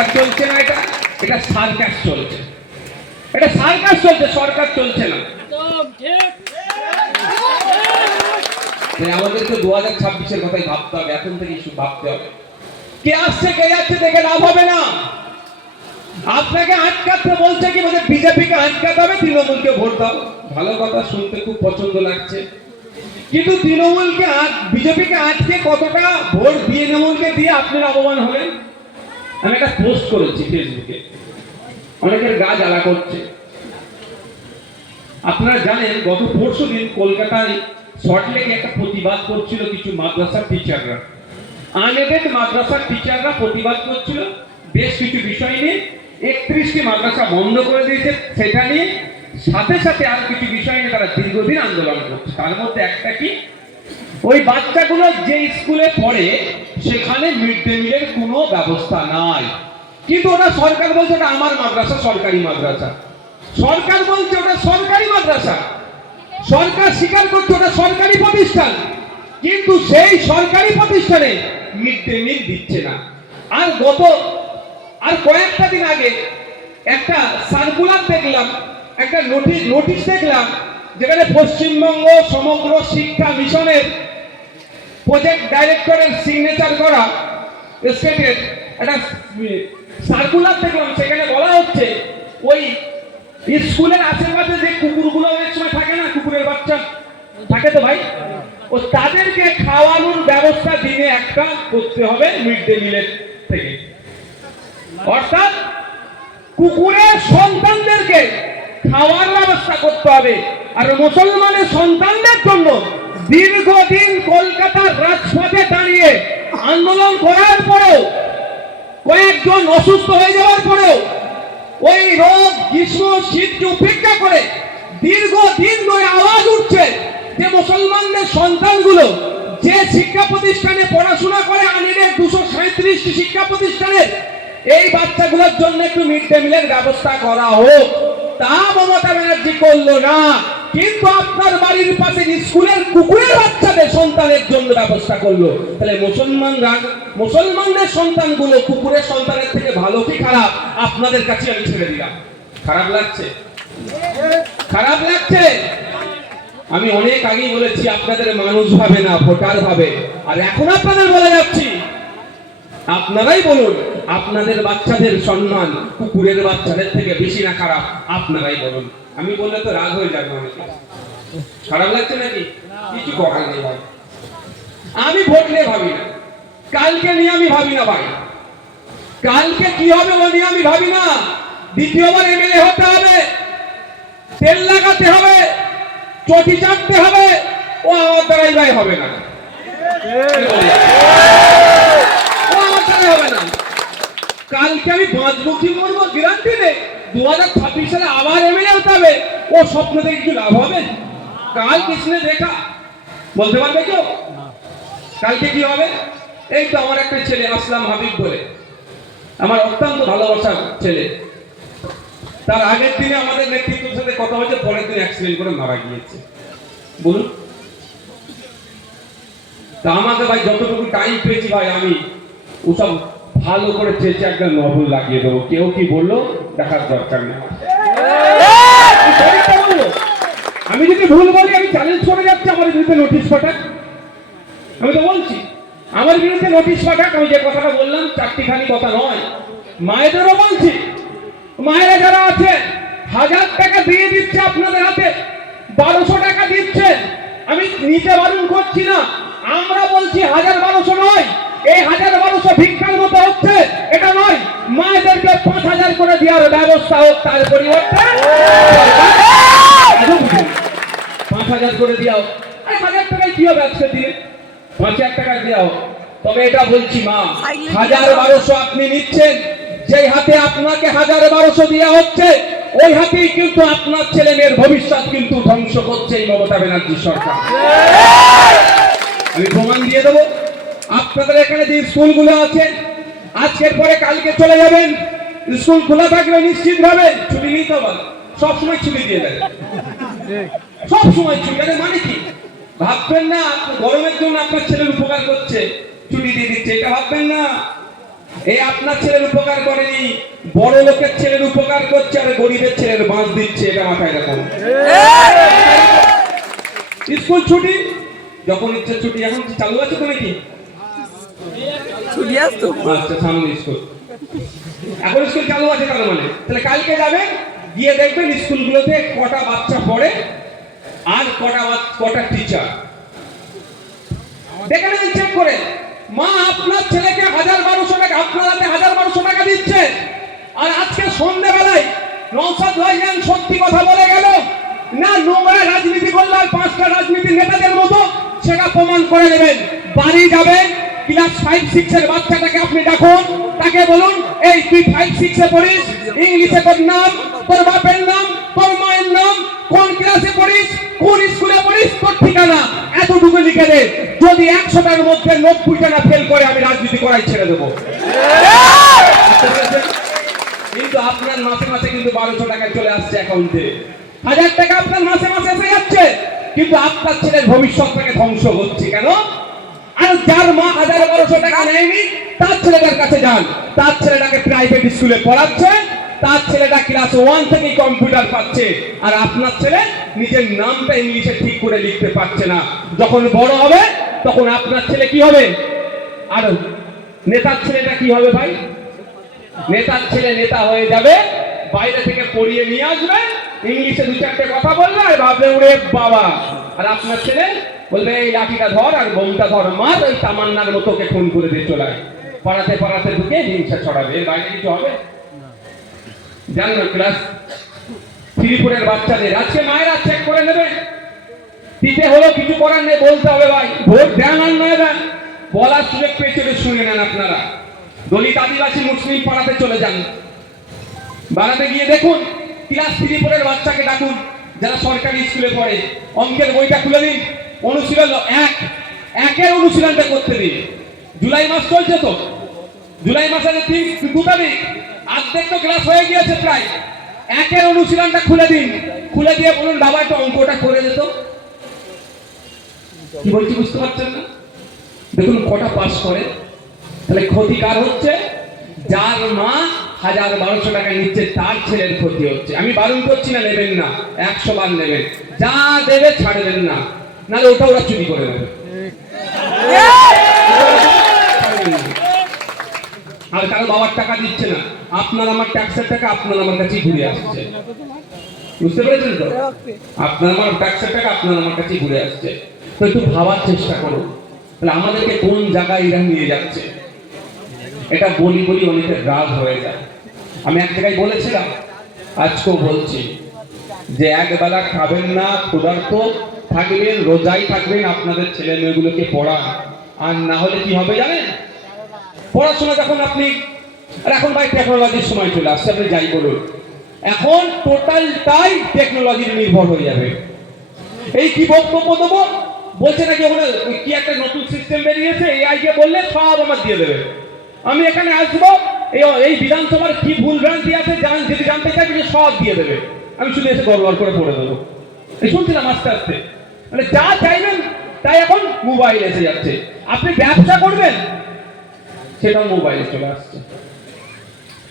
সরকার চলছে না, এটা এটা সার্কাস চলছে, এটা সার্কাস চলছে, সরকার চলছে না। আমাদেরকে 2026-এর কথাই ভাবতে হবে, এখন থেকে ভাবতে হবে। কে আসছে কে যাচ্ছে দেখে লাভ হবে না। আপনাকে আটকাতে বলছে কি বলছে বিজেপিকে আটকাতে হবে, তৃণমূলকে ভোট দাও। ভালো কথা, শুনতে খুব পছন্দ লাগছে, কিন্তু তৃণমূলকে বিজেপিকে আটকে কতটা ভোট দিয়ে তৃণমূলকে দিয়ে আপনি লাভবান হলেন? আমি একটা পোস্ট করেছি ফেসবুকে, অনেকের গা জ্বালা করছে। আপনারা জানেন গত পরশুদিন কলকাতায় সল্টলেকে একটা প্রতিবাদ করছিল কিছু মাদ্রাসার টিচাররা, আনএডেড মাদ্রাসার টিচাররা প্রতিবাদ করছিল বেশ কিছু বিষয় নিয়ে। 31টি মাদ্রাসা বন্ধ করে দিয়েছে, সেটা নিয়ে সাথে সাথে আর কিছু বিষয় নিয়ে তারা দীর্ঘদিন আন্দোলন করছে। তার মধ্যে একটা কি, ওই বাচ্চাগুলো যে স্কুলে পড়ে সেখানে মিড ডে মিলের কোনো ব্যবস্থা নাই, কিন্তু ওটা সরকার বলছে ওটা আমার মাদ্রাসা, সরকারি মাদ্রাসা। সরকার বলছে ওটা সরকারি মাদ্রাসা, সরকার স্বীকার করছে ওটা সরকারি প্রতিষ্ঠান, কিন্তু সেই সরকারি প্রতিষ্ঠানে মিড ডে মিল দিচ্ছে না। আর কয়েকটা দিন আগে একটা সার্কুলার দেখলাম, একটা নোটিশ দেখলাম, যেখানে পশ্চিমবঙ্গ সমগ্র শিক্ষা মিশনের প্রজেক্ট ডাইরেক্টরের সিগনেচার করা স্টেটের একটা সার্কুলার দেখলাম। সেখানে বলা হচ্ছে ওই স্কুলের আশেপাশে যে কুকুরগুলো অনেক সময় থাকে না, কুকুরের বাচ্চা থাকে তো ভাই, ও তাদেরকে খাওয়ানোর ব্যবস্থা দিনে একটা করতে হবে মিড ডে মিলের থেকে। অর্থাৎ কুকুরের সন্তানদেরকে খাওয়ার ব্যবস্থা করতে হবে। আর মুসলমানের সন্তানদের জন্য দীর্ঘদিন কলকাতার রাজপথে দাঁড়িয়ে আন্দোলন করার পরেও, কয়েকজন অসুস্থ হয়ে যাওয়ার পরেও, ওই রোগ গ্রীষ্ম শীতকে উপেক্ষা করে দীর্ঘদিন ধরে আওয়াজ উঠছে যে মুসলমানদের সন্তানগুলো যে শিক্ষা প্রতিষ্ঠানে পড়াশোনা করে, আনএডেড 237টি শিক্ষা প্রতিষ্ঠানের এই বাচ্চাগুলোর জন্য একটু মিড ডে মিলের ব্যবস্থা করা হোক। তা মমতা ব্যানার্জি করলো না, কিন্তু আপনার বাড়ির পাশে স্কুলের কুকুরের বাচ্চাদের সন্তানের জন্য ব্যবস্থা করলো। তাহলে মুসলমানদের সন্তানগুলো কুকুরের সন্তানের থেকে ভালো কি খারাপ, আপনাদের কাছে আমি ছেড়ে দিলাম। খারাপ লাগছে? খারাপ লাগছে? আমি অনেক আগেই বলেছি আপনাদের মানুষ ভাবে না, ভোটার ভাবে। আর এখন আপনাদের বলে যাচ্ছি, আপনারাই বলুন আপনাদের বাচ্চাদের সম্মান কুকুরের বাচ্চাদের থেকে বেশি না খারাপ? আপনারাই বলুন। আমি বললে তো রাগ হয়ে যাবে অনেকে। খারাপ লাগছে নাকি? কিছু করার নেই ভাই। আমি ভোট নিয়ে ভাবি না, কালকে নিয়ে আমি ভাবি না ভাই। কালকে কি হবে ও নিয়ে আমি ভাবি না। দ্বিতীয়বার এমএলএ হতে হবে, তেল লাগাতে হবে, চটি চাটতে হবে, ও আমার দ্বারাই ভাই হবে না। হবে না। কালকে আমি বাঁচবো কি মরবো গ্যারান্টি নেই। 2026 সালে আবার এমএলএ হতে হবে, ও স্বপ্ন থেকে কিছু লাভ হবে? কাল কিসনে দেখা বলতে পারবে কেউ? কালকে কি হবে? এই তো আমার একটা ছেলে আসলাম হাবিব বলে, আমার অত্যন্ত ভালোবাসার ছেলে, তার আগের দিনে আমাদের নেতৃত্বের সাথে কথা হয়েছে, পরের দিন অ্যাক্সিডেন্ট করে মারা গিয়েছে। বলুন, তা আমাকে ভাই যতটুকু টাইম পেয়েছি ভাই, আমি ওসব ভালো করে চেঁচে একটা নভেল লাগিয়ে দেবো। কেউ কি বললো দেখার দরকার নেই। আমি যদি ভুল বলি আমি চ্যালেঞ্জ করে যাচ্ছি, আমার বিরুদ্ধে নোটিশ পাঠাক। আমি তো বলছি আমার বিরুদ্ধে নোটিশ পাঠাক। আমি যে কথাটা বললাম চারটিখানি কথা নয়, মায়েদেরও বলছি। মায়েরা যারা আছে 1000 টাকা দিয়ে দিচ্ছে আপনাদের হাতে, 1200 টাকা দিচ্ছেন। আমি নিজে বারণ করছি না, আমরা বলছি 1000-1200 নয়, এই 1000-1200 ভিক্ষার মতো হচ্ছে, এটা নয়। মায়েদেরকে 5000 করে দেওয়ার ব্যবস্থা হোক, তার পরিবর্তে 5000 করে দেওয়া। 1000 টাকায় কি হবে আজকে দিয়ে? 5000 টাকা দেওয়া হোক। তবে এটা বলছি মা, 1000-1200 আপনি নিচ্ছেন, যেই হাতে আপনাকে 1000-1200 দেওয়া হচ্ছে, ওই হাতেই কিন্তু আপনার ছেলে মেয়ের ভবিষ্যৎ কিন্তু ধ্বংস করছে এই মমতা ব্যানার্জি সরকার। আমি প্রমাণ দিয়ে দেবো। আপনাদের এখানে যে স্কুলগুলো আছে, আজকের পরে কালকে চলে যাবেন, স্কুল খোলা থাকবে নিশ্চিত ভাবে, ছুটি নিতে হবে, সবসময় ছুটি দিয়ে দেবে, সবসময় ছুটি। মানে কি ভাববেন না গরমের জন্য আপনার ছেলের উপকার করছে, ছুটি দিয়ে দিচ্ছে, এটা ভাববেন না। এই আপনার ছেলের উপকার করেনি, বড় লোকের ছেলের উপকার করছে আর গরিবের ছেলের বাঁশ দিচ্ছে, এটা মাথায় রাখুন। স্কুল ছুটি যখন ইচ্ছে ছুটি, এখন কি চালু আছে তো নাকি? ছুটি আসতো আচ্ছা, সামনে স্কুল, এখন স্কুল চালু আছে, তার মানে তাহলে কালকে যাবেন, গিয়ে দেখবেন স্কুলগুলোতে কটা বাচ্চা পড়ে আর কটা টিচার, দেখে নেবেন চেক করে। মা আপনার ছেলেকে 1000-1200 টাকা, আপনার হাতে 1000-1200 টাকা দিচ্ছে, আর আজকে সন্ধ্যাবেলায় নওশাদ ভাইজান সত্যি কথা বলে গেল না নোংরা রাজনীতি করলে আর 5টা রাজনীতির নেতাদের মতো, সেটা প্রমাণ করে দেবেন। বাড়ি যাবেন, ক্লাস 5-6 এর বাচ্চাটাকে আপনি ডাকুন, তাকে বলুন এই তুই 5-6 এ পড়িস, ইংলিশে তোর নাম, তোর বাপের নাম, তোর মায়ের নাম, কোন ক্লাসে পড়িস, কোন স্কুলে পড়িস, তোর ঠিকানা এতটুকু লিখে দে। যদি 100টার মধ্যে 90টা না ফেল করে, আমি রাজনীতি করাই ছেড়ে দেবো। কিন্তু আপনার মাসে মাসে কিন্তু 1200 টাকা চলে আসছে অ্যাকাউন্টে, 1000 টাকা আপনার মাসে মাসে এসে যাচ্ছে, কিন্তু আপনার ছেলের ভবিষ্যৎটাকে ধ্বংস হচ্ছে কেন? আর যার মা 1000-1200 টাকা নেয়নি, তার ছেলেটার কাছে যান, তার ছেলেটাকে প্রাইভেট স্কুলে পড়াচ্ছে, তার ছেলেটা ক্লাস 1 থেকেই কম্পিউটার পাচ্ছে, আর আপনার ছেলে নিজের নামটা ইংলিশে ঠিক করে লিখতে পারছে না। যখন বড় হবে তখন আপনার ছেলে কি হবে? আর নেতার ছেলেটা কি হবে ভাই? নেতার ছেলে নেতা হয়ে যাবে, বাইরে থেকে পড়িয়ে নিয়ে আসবে, ইংলিশে 2-4টে কথা বলবে আর ভাববে ওরে বাবা। আর আপনার ছেলে বলবে এই লাঠিটা ধর আর বোমটা ধর, মার, ওই তামান্নার মতো ওকে খুন করে দিয়ে চলে আয়। পাড়াতে পাড়াতে ঢুকে হিংসা ছড়াবে, এর বাইরে কিছু হবে? জান না, ক্লাস 3-4 বাচ্চাদের আজকে মায়েরা চেক করে নেবে, দিতে হলো, কিছু করার নেই, বলতে হবে ভাই ভোট দেন আর নয় দেন, বলার সুযোগ পেয়েছে, শুনে নেন আপনারা। দলিত আদিবাসী মুসলিম পাড়াতে চলে যান, বাড়াতে গিয়ে দেখুন ক্লাস 3-4 বাচ্চাকে ডাকুন, যারা সরকারি স্কুলে পড়ে, অঙ্কের বইটা খুলে দিন, অনুশীলন একের অনুশীলনটা করতে দিন। জুলাই মাস চলছে তো, জুলাই মাসের 2 তারিখ, অর্ধেক তো ক্লাস হয়ে গিয়েছে প্রায়, একের অনুশীলনটা খুলে দিন, খুলে দিয়ে বলুন বাবা একটু অঙ্কটা করে দিত। কি বলছি বুঝতে পারছেন না? দেখুন কটা পাস করে। তাহলে ক্ষতি কার হচ্ছে? যার মা 1000-1200 টাকা নিচ্ছে, তার ছেলের ক্ষতি হচ্ছে। আমি বারণ করছি না, নেবেন না, 100 বার নেবেন, যা দেবে ছাড়বেন না, নাহলে ওটা ওরা চুরি করে নেবে। আর কারো বাবার টাকা দিচ্ছে না, আপনার আমার ট্যাক্সের টাকা আপনার আমার কাছেই ঘুরে আসছে, বুঝতে পেরেছেন তো? আপনার আমার ট্যাক্সের টাকা আপনার আমার কাছেই ঘুরে আসছে। তো একটু ভাবার চেষ্টা করুন, তাহলে আমাদেরকে কোন জায়গায় এরা নিয়ে যাচ্ছে। এটা বলি অনেকের রাগ হয়ে যায়। আমি এক জায়গায় বলেছিলাম, আজকেও বলছি, যে একবেলা খাবেন না, ক্ষুধার্ত থাকবেন, রোজাই থাকবেন, আপনাদের ছেলে মেয়েগুলোকে পড়ান। আর না হলে কি হবে জানেন? পড়াশোনা যখন আপনি, আর এখন ভাই টেকনোলজির সময় চলে আসছে, আপনি যাই বলুন, এখন টোটালটাই টেকনোলজির নির্ভর হয়ে যাবে। এই কি বক্তব্য দেবো বলছে নাকি ওখানে কি একটা নতুন সিস্টেম বেরিয়েছে, এআই কে বললে সব আমার দিয়ে দেবে। আমি এখানে আসবো, এই বিধানসভার কি ভুল ভ্রান্তি আছে যদি জানতে চাই, সব দিয়ে দেবে, আমি শুধু এসে গড়বড় করে পড়ে দেবো। এই শুনছিলাম আস্তে আস্তে, মানে যা চাইবেন তাই এখন মোবাইল এসে যাচ্ছে। আপনি ব্যবসা করবেন, সেটাও মোবাইলে চলে আসছে।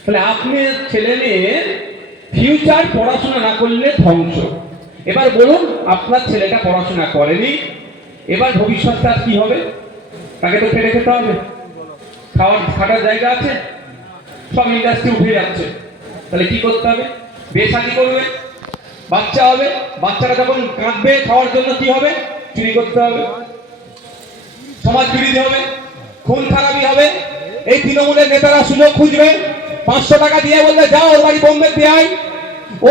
তাহলে আপনি ছেলে মেয়ের ফিউচার পড়াশোনা না করলে ধ্বংস। এবার বলুন, আপনার ছেলেটা পড়াশোনা করেনি, এবার ভবিষ্যৎটা কি হবে? তাকে তো ফেলে খেতে হবে, খাটার জায়গা আছে, সব ইন্ডাস্ট্রি উঠে যাচ্ছে। তাহলে কি করতে হবে? বেশাদি করবে, বাচ্চা হবে, বাচ্চারা যখন কাঁদবে খাওয়ার জন্য কি হবে? চুরি করতে হবে, সমাজ বিরোধী হবে, খুন খারাপি হবে। এই তৃণমূলের নেতারা সুযোগ খুঁজবে, 500 টাকা দিয়ে বললে যাও ওর বাড়ি বোম্বে দিয়ে আয়,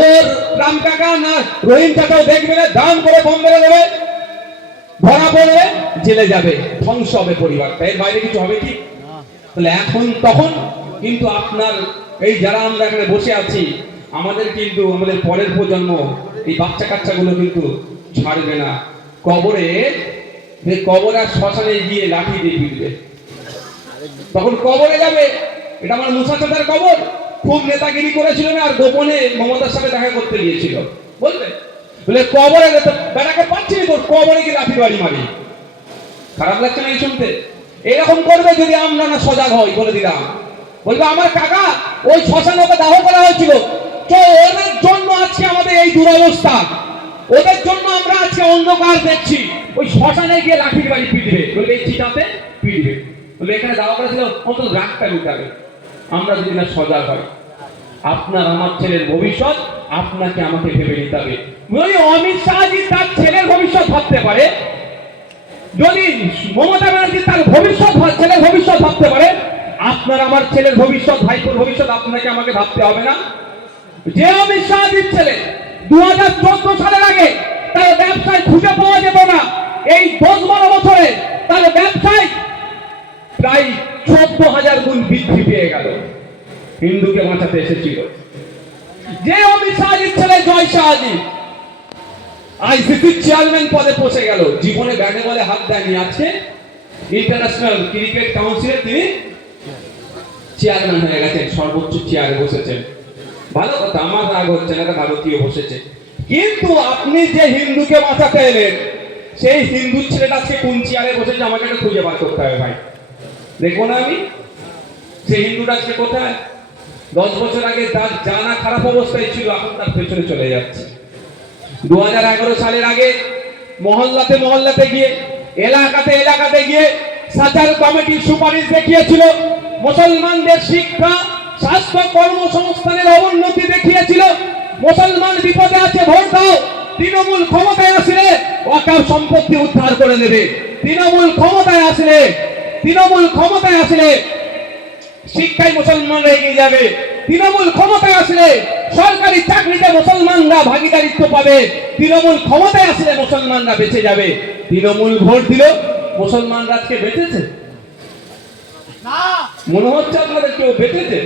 ওর রাম কাকা না রহিম চাচাও দেখবে, দান করে বোম মেরে দেবে, ধরা পড়বে, জেলে যাবে, ধ্বংস হবে পরিবারটা, এর বাইরে কিছু হবে কি? তাহলে এখন তখন কিন্তু আপনার এই যারা আমরা এখানে বসে আছি, আমাদের কিন্তু আমাদের পরের প্রজন্ম, এই বাচ্চা কাচ্চাগুলো কিন্তু ছাড়বে না। কবরে আর শ্মশানে গিয়ে লাঠি দিয়ে পিটবে, তখন কবরে যাবে। এটা আমার মুসা চাচার কবর, খুব নেতাগিরি করেছিল না, আর গোপনে মমতার সাথে দেখা করতে গিয়েছিল, বলবে বলে কবরে বেটাকে পাচ্ছি তোর কবরে গিয়ে লাঠি বাড়ি মারি। খারাপ লাগছে না এই শুনতে? এরকম করবে যদি আমরা না সজাগ হই, বলে দিলাম। বলবে আমার কাকা ওই শ্মশানে ওকে দাহ করা হয়েছিল, তো ওদের জন্য আজকে আমাদের এই দুরবস্থা, ওদের জন্য আমরা আজকে অন্ধকার দেখছি। ওই শ্মশানে গিয়ে লাঠির বাড়ি পিটবে, বলবে এই চিতাতে পিটবে, বলবে এখানে দাহ করেছিল, অন্তত রাগটা লুটাবে। আমরা যদি না সজাগ হয়, আপনার আমার ছেলের ভবিষ্যৎ আপনাকে আমাকে ভেবে নিতে হবে। যদি অমিত শাহজি তার ছেলের ভবিষ্যৎ ভাবতে পারে, যদি মমতা ব্যানার্জি তার ভবিষ্যৎ ছেলের ভবিষ্যৎ ভাবতে পারে, আপনার আমার ছেলের ভবিষ্যৎ, ভাইপোর ভবিষ্যৎ আপনাকে আমাকে ভাবতে হবে না? যে অমিত শাহজির ছেলে 2014 সালের আগে তার ব্যবসায় খুঁজে পাওয়া যেত না, এই 10-12 বছরে তার ব্যবসায় প্রায় 14,000 গুণ বৃদ্ধি পেয়ে গেল। হিন্দুকে বাঁচাতে এসেছিল। যে অমিত শাহজির ছেলে জয় শাহজি আইসিসির চেয়ারম্যান পদে পৌঁছে গেল, জীবনে ব্যাটে বলে হাত দেয়নি, আজকে ইন্টারন্যাশনাল ক্রিকেট কাউন্সিলে তিনি চেয়ারম্যান হয়ে গেছেন, সর্বোচ্চ চেয়ারে বসেছেন। ভালো কথা, আমার রাগ হচ্ছে না, ভারতীয় বসেছে। কিন্তু আপনি যে হিন্দুকে বাঁচাতে এলেন, সেই হিন্দু ছেলেটা আজকে কোন চেয়ারে বসেছে আমাকে একটা খুঁজে বার করতে হবে ভাই। দেখবো না আমি সেই হিন্দুটা আজকে কোথায়? 10 বছর আগে তার জানা খারাপ অবস্থায় ছিল, এখন তার পেছনে চলে যাচ্ছে। 2011 সালের আগে মহল্লাতে মহল্লাতে গিয়ে, এলাকাতে গিয়ে সাচার কমিটির সুপারিশ দেখিয়েছিল, মুসলমানদের শিক্ষা, স্বাস্থ্য, কর্মসংস্থানের অবনতি দেখিয়েছিল। মুসলমান বিপদে আছে, ভোট দাও। তৃণমূল ক্ষমতায় আসলে ওয়াকফ সম্পত্তি উদ্ধার করে দেবে। তৃণমূল ক্ষমতায় আসলে শিক্ষায় মুসলমানরা এগিয়ে যাবে। তৃণমূল ক্ষমতায় আসলে সরকারি চাকরিতে মুসলমানরা ভাগিদারিত্ব পাবে। তৃণমূল ক্ষমতায় আসলে মুসলমানরা বেঁচে যাবে। তৃণমূল ভোট দিল, মুসলমানরা আজকে বেঁচেছে? মনে হচ্ছে আপনাদের কেউ বেঁচেছে?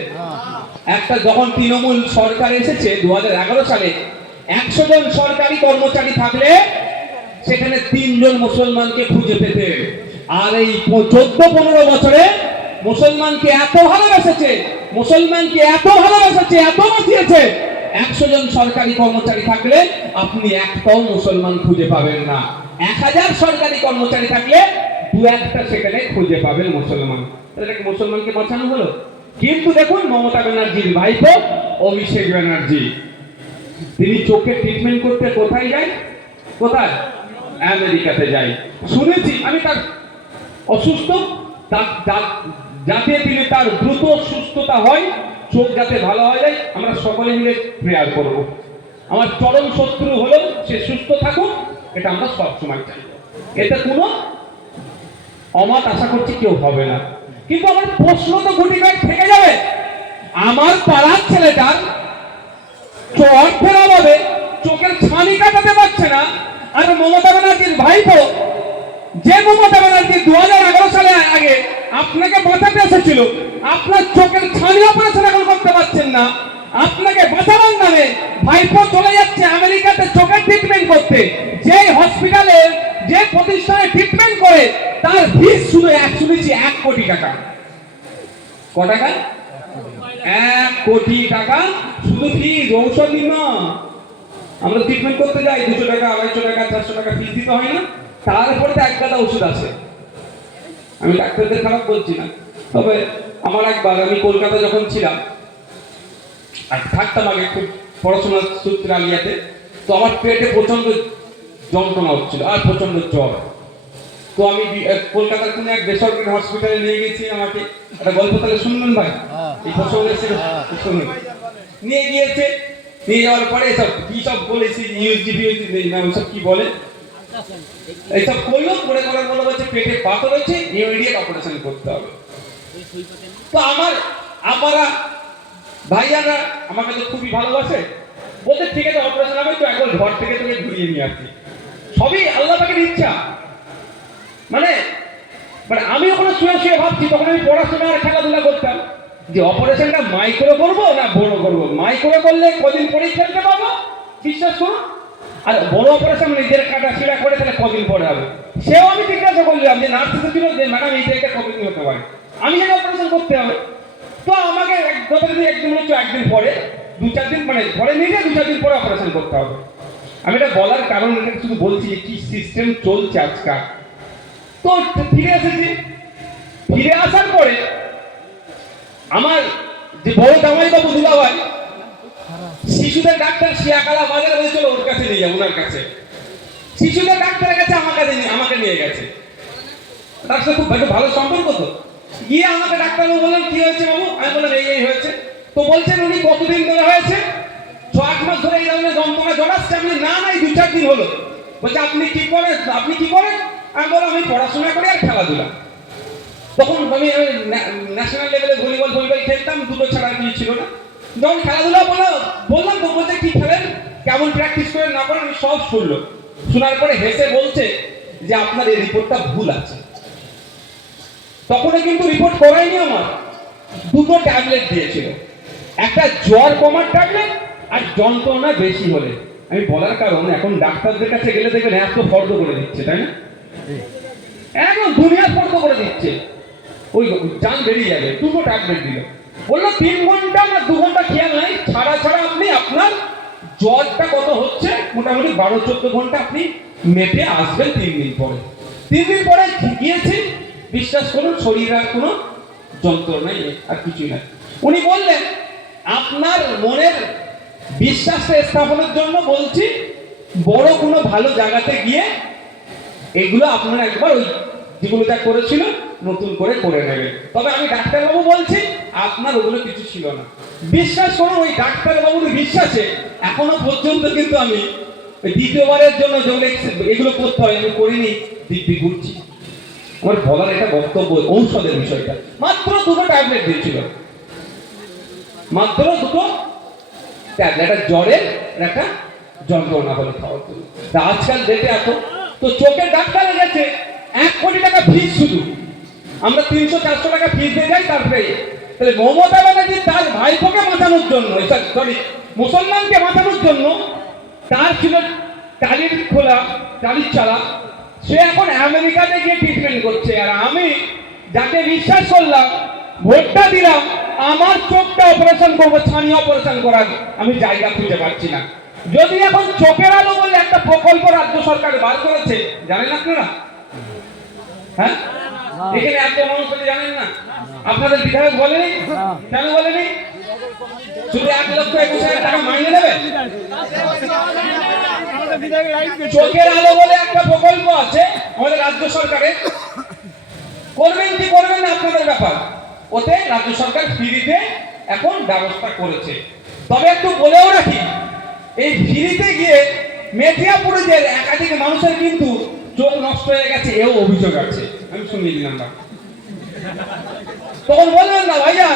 একটা যখন তৃণমূল সরকার এসেছে 2011 সালে, 100 জন সরকারি কর্মচারী থাকলে সেখানে 3 জন মুসলমানকে খুঁজে পেতে। আর এই 14-15 বছরে মুসলমানকে এত ভালোবেসেছে, এত বাঁচিয়েছে, 100 জন সরকারি কর্মচারী থাকলে আপনি একটাও মুসলমান খুঁজে পাবেন না। 1000 সরকারি কর্মচারী থাকলে 2-1টা সেখানে খুঁজে পাবেন মুসলমান। তাহলে মুসলমানকে বাঁচানো হলো। কিন্তু দেখুন মমতা ব্যানার্জির ভাইপো অভিষেক ব্যানার্জি, তিনি চোখে ট্রিটমেন্ট করতে কোথায় যায়? কোথায়? আমেরিকাতে যায়। শুনেছি আমি তার অসুস্থ, যাতে তিনি তার দ্রুত সুস্থতা হয়, চোখ যাতে ভালো হয়ে যায়, আমরা সকলে মিলে প্রেয়ার করব। আমার চরম শত্রু হলো সে সুস্থ থাকুক, এটা আমরা সবসময় চাই। এটা কোনো অমত আশা করছি কেউ হবে না। কিন্তু আমার প্রশ্ন তো গুটি কয়েক থেকে যাবে। আমার পাড়ার ছেলেটার অর্থের অভাবে চোখের ছানি কাটাতে পারছে না, আর মমতা ব্যানার্জির ভাইপো, যে মমতা ব্যানার্জি 2011 সালে আগে আপনাকে বাঁচাতে এসেছিল, আপনার চোখের ছানি অপারেশন এখন করতে পারছেন না। আপনাকে বাঁচাবার নামে ভাইপো চলে যাচ্ছে আমেরিকাতে চোখের ট্রিটমেন্ট করতে। যে হসপিটালে, যে প্রতিষ্ঠানে ট্রিটমেন্ট করে, তার ফিস শুধু শুনেছি 1 কোটি টাকা। ক টাকা? 1 কোটি টাকা শুধু ফিস, ঔষধ না। আমরা ট্রিটমেন্ট করতে যাই 200 টাকা, 250 টাকা, 400 টাকা ফিস দিতে হয় না? তারপরে তো 1 গাদা ওষুধ আছে। আমি ডাক্তারদের খারাপ বলছি না, তবে আমার একবার, আমি কলকাতা যখন ছিলাম আর থাকতাম আগে খুব পড়াশোনার সূত্রে আলিয়াতে, তো আমার পেটে প্রচন্ড যন্ত্রণা হচ্ছিল আর প্রচন্ড জ্বর। তো আমি কলকাতার কোনো এক বেসরকারি হসপিটালে নিয়ে গেছি। আমাকে একটা গল্প তাহলে শুনবেন ভাই, এই প্রসঙ্গে শুনুন। নিয়ে গিয়েছে, নিয়ে যাওয়ার পরে এসব কি সব বলেছি, ইউএসজি না ওইসব কি বলে, এইসব করলো, করার বলা হচ্ছে পেটে পাথর হয়েছে, ইমিডিয়েট অপারেশন করতে হবে। তো আমরা ভাইয়ারা আমাকে তো খুবই ভালোবাসে, বলতে ঠিক আছে অপারেশন হবে, তো একবার ঘর থেকে তোকে ঘুরিয়ে নিয়ে আসছি। সবই আল্লাহ পাকের ইচ্ছা। মানে আমি ওখানে শুয়ে ভাবছি, তখন আমি পড়াশোনা আর খেলাধুলা করতাম, যে অপারেশনটা মাইক্রো করবো না বড় করবো। মাইক্রো করলে কদিন পরেই খেলতে পারবো, বিশ্বাস করুন। আর বড় অপারেশন নিজের কাটা ছিঁড়া করে তাহলে কদিন পরে হবে। সেও আমি জিজ্ঞাসা করলাম যে নার্স ছিল, যে ম্যাডাম এই জায়গাটা কতদিন হতে পারে, আমি যেন অপারেশন করতে হবে। তো আমাকে একদিন পরে 2-4 দিন, মানে ঘরে নিয়ে গিয়ে 2-4 দিন পরে অপারেশন করতে হবে। আমি এটা বলার কারণ, এটা শুধু বলছি যে কি সিস্টেম চলছে আজকাল। তো ফিরে এসেছি, ফিরে আসার পরে আমার যে বড় জামাই বাবু দুলাভাই শিশুদের ডাক্তার শিয়াকালা বাজারে বলেছিল ওর কাছে নিয়ে যাবো, ওনার কাছে। শিশুদের ডাক্তারের কাছে আমাকে নিয়ে গেছে। তার সাথে খুব ভালো সম্পর্ক তো। গিয়ে আমাকে ডাক্তারবাবু বললেন কি হয়েছে বাবু? আমি বললাম এই হয়েছে। তো বলছেন উনি কতদিন ধরে হয়েছে? 6-8 মাস ধরে এই ধরনের যন্ত্রণা জড়াচ্ছে। আমি না 2-4 দিন হলো। বলছে আপনি কি করেন? আমি বললাম আমি পড়াশোনা করি আর খেলাধুলা। তখন আমি ন্যাশনাল লেভেলে ভলিবল খেলতাম, দুটো ছাড়া আর কিছু ছিল না। যখন খেলাধুলা বললাম তো বলছে কি খেলেন, কেমন প্র্যাকটিস করেন না করেন, আমি সব শুনলো। শোনার পরে হেসে বলছে যে আপনার এই রিপোর্টটা ভুল আছে। তখন কিন্তু রিপোর্ট করাইনি আমার, দুটো ট্যাবলেট দিয়েছিল, একটা জ্বর কমার ট্যাবলেট আর যন্ত্রণা বেশি হলে। আমি বলার কারণ এখন ডাক্তারদের কাছে গেলে দেখবেন এত ফর্দ করে দিচ্ছে, তাই না? একদম দুনিয়া ফর্দ করে দিচ্ছে, ওই জান বেরিয়ে যাবে। দুটো ট্যাবলেট দিল, বললো 3 ঘন্টা না 2 ঘন্টা খেয়াল নাই, ছাড়া আপনি আপনার জ্বরটা কত হচ্ছে মোটামুটি 12-14 ঘন্টা আপনি মেপে আসবেন 3 দিন পরে। 3 দিন পরে গিয়েছি, বিশ্বাস করুন শরীরে আর কোনো যন্ত্রণাই নেই, আর কিছুই নাই। উনি বললেন আপনার মনের বিশ্বাসটা স্থাপনের জন্য বলছি বড় কোনো ভালো জায়গাতে গিয়ে এগুলো আপনারা একবার ওই যেগুলো যা করেছিল নতুন করে নেবেন। তবে আমি ডাক্তারবাবু বলছি আপনার ওগুলো কিছু ছিল না। বিশ্বাস করুন ওই ডাক্তারবাবুর বিশ্বাসে এখনো পর্যন্ত কিন্তু আমি দ্বিতীয়বারের জন্য যেগুলো এগুলো করতে হয় আমি করিনি, দিব্যি ঘুরছি। আমার বলার এটা বক্তব্য ঔষধের বিষয়টা। মাত্র 2টো ট্যাবলেট দিয়েছিল, মাত্র 2টো ট্যাবলেট, একটা জ্বরের একটা যন্ত্রণা হলে খাওয়ার জন্য। আজকাল দেখে এত তো চোখের ডাক্তারে গেছে 1 কোটি টাকা ফিস, শুধু আমরা 300-400 টাকা ফিস দিয়ে যাই। তারপরে তাহলে মমতা ব্যানার্জি তার ভাইপোকে বাঁচানোর জন্য, সরি মুসলমানকে বাঁচানোর জন্য, তার ছিল টালির চালা, সে এখন আমেরিকাতে গিয়ে ট্রিটমেন্ট করছে। আর আমি যাকে বিশ্বাস করলাম, ভোটটা দিলাম, আমার চোখটা অপারেশন করবো, ছানি অপারেশন করার আমি জায়গা খুঁজে পাচ্ছি না। যদি এখন চোখের আলো বলে একটা প্রকল্প রাজ্য সরকার বার করেছে, জানেন আপনারা? হ্যাঁ, এখানে এত মানুষ জানেন না? আপনাদের বিধায়ক বলেনি? কেন বলেনি? শুধু 1,21,000 টাকা মাইনে দেবে। চোখের আলো বলে একটা প্রকল্প আছে আমাদের রাজ্য সরকারের, করবেন কি করবেন না আপনাদের ব্যাপার। ওতে রাজ্য সরকার ফ্রিতে এখন ব্যবস্থা করেছে। তবে একটু বলেও রাখি, এই ফ্রিতে গিয়ে মেদিয়াপুরের একাধিক মানুষের কিন্তু চোখ নষ্ট হয়ে গেছে, এও অভিযোগ আছে। আমি শুনিয়ে দিলাম না, তখন বলবেন না ভাইয়া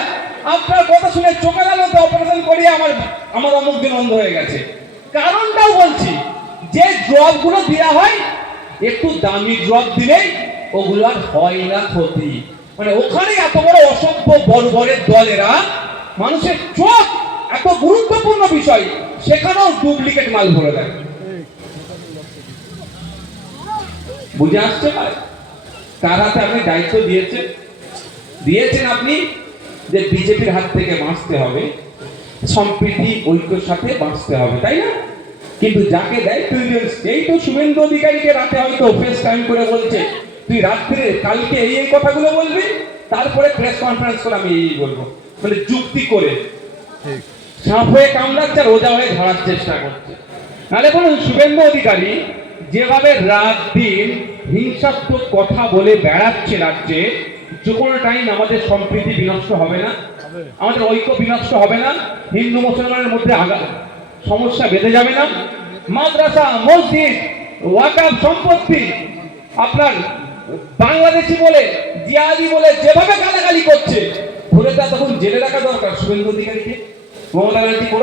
আপনার কথা শুনে চোখের আলোতে অপারেশন করিয়ে আমার অমুক দিন অন্ধ হয়ে গেছে। কারণটাও বলছি, যে ড্রপ গুলো দেওয়া হয় একটু দামি ড্রপ দিলেই ওগুলো আর হয় না ক্ষতি। মানে ওখানে এত বড় অসভ্য বর্বরের দলেরা মানুষের চোখ এত গুরুত্বপূর্ণ বিষয়, সেখানেও ডুপ্লিকেট মাল ভরে দেয়। বুঝে আসছে ভাই? কার হাতে আপনি দায়িত্ব দিয়েছেন আপনি যে বিজেপির হাত থেকে বাঁচতে হবে, সম্প্রীতি ঐক্যের সাথে বাঁচতে হবে, তাই না? কিন্তু যাকে দায়িত্ব দিয়েছে, এই তো শুভেন্দু অধিকারীকে রাতে হয়তো ফেস টাইম করে বলছে তুই রাত্রে কালকে এই কথাগুলো বলবি, তারপরে প্রেস কনফারেন্স করে আমি এই বলবো, মানে যুক্তি করে সাপ হয়ে কামড়াচ্ছে আর রোজা হয়ে ঝাড়ার চেষ্টা করছে। নাহলে বলুন শুভেন্দু অধিকারী যেভাবে রাত দিন হিংসাত্মক কথা বলে বেড়াচ্ছে রাজ্যে, যে কোনো টাইম আমাদের সম্প্রীতি বিনষ্ট হবে না, আমাদের ঐক্য বিনষ্ট হবে না, হিন্দু মুসলমানের মধ্যে সমস্যা বেঁধে যাবে না, মাদ্রাসা মসজিদ ওয়াকফ সম্পত্তি আপনার বাংলাদেশি বলে জিহাদি বলে যেভাবে গালাগালি করছে, ধরে তা তখন জেলে রাখা দরকার শুভেন্দু অধিকারীকে। মমতা ব্যানার্জি